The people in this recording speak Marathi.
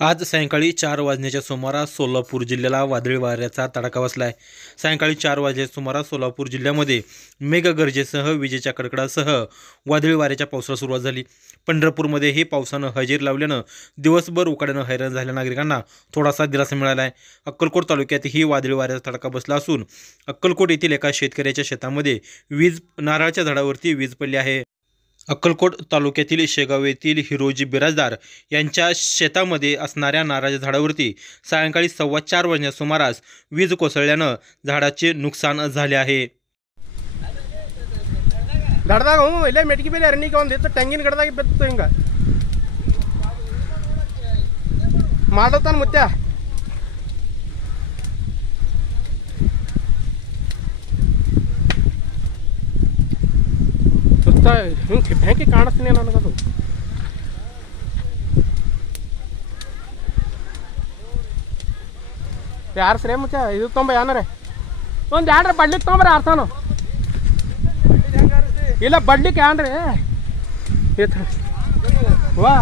आज सायंकाळी 4 वाजण्याच्या सुमारास सोलापूर जिल्ह्याला वादळी वाऱ्याचा तडाखा बसला आहे। सायंकाळी 4 वाजल्याच्या सुमारास सोलापूर जिल्ह्यामध्ये मेघगर्जेसह विजेच्या कडकडासह वादळी वाऱ्याच्या पावसाला सुरुवात झाली। पंढरपूरमध्येही पावसानं हजेरी लावल्यानं दिवसभर उकाड्यानं हैराण झालेल्या नागरिकांना थोडासा दिलासा मिळाला आहे। अक्कलकोट तालुक्यातही वादळी वाऱ्याचा तडाखा बसला असून अक्कलकोट येथील एका शेतकऱ्याच्या शेतामध्ये नारळाच्या झाडावरती वीज पडली आहे। अक्कलकोट तालुक्यातील शेगाव येथील हिरोजी बिराजदार यांच्या शेतामध्ये असणाऱ्या नारळाच्या झाडावरती सायंकाळी 4:15 वाजण्याच्या सुमारास वीज कोसळल्यानं झाडाचे नुकसान झाले आहे। मेटकी पे टंगिन माधवतान मुत्या ಹೆಂಗೆ ಕಾಣಿಸ್ತೀನಿ ನನಗದು ಯಾರು ಸರಿ ಮುಚ್ಚ ಇದು ತೊಂಬ ಏನಾರೆ ಒಂದು ಯಾನ್ರಿ ಬಡ್ಲಿಕ್ಕೆ ತೊಂಬ್ರಿ ಅರ್ಥನು ಇಲ್ಲ ಬಡ್ಲಿಕ್ಕೆ ಏನ್ರಿ ವಾ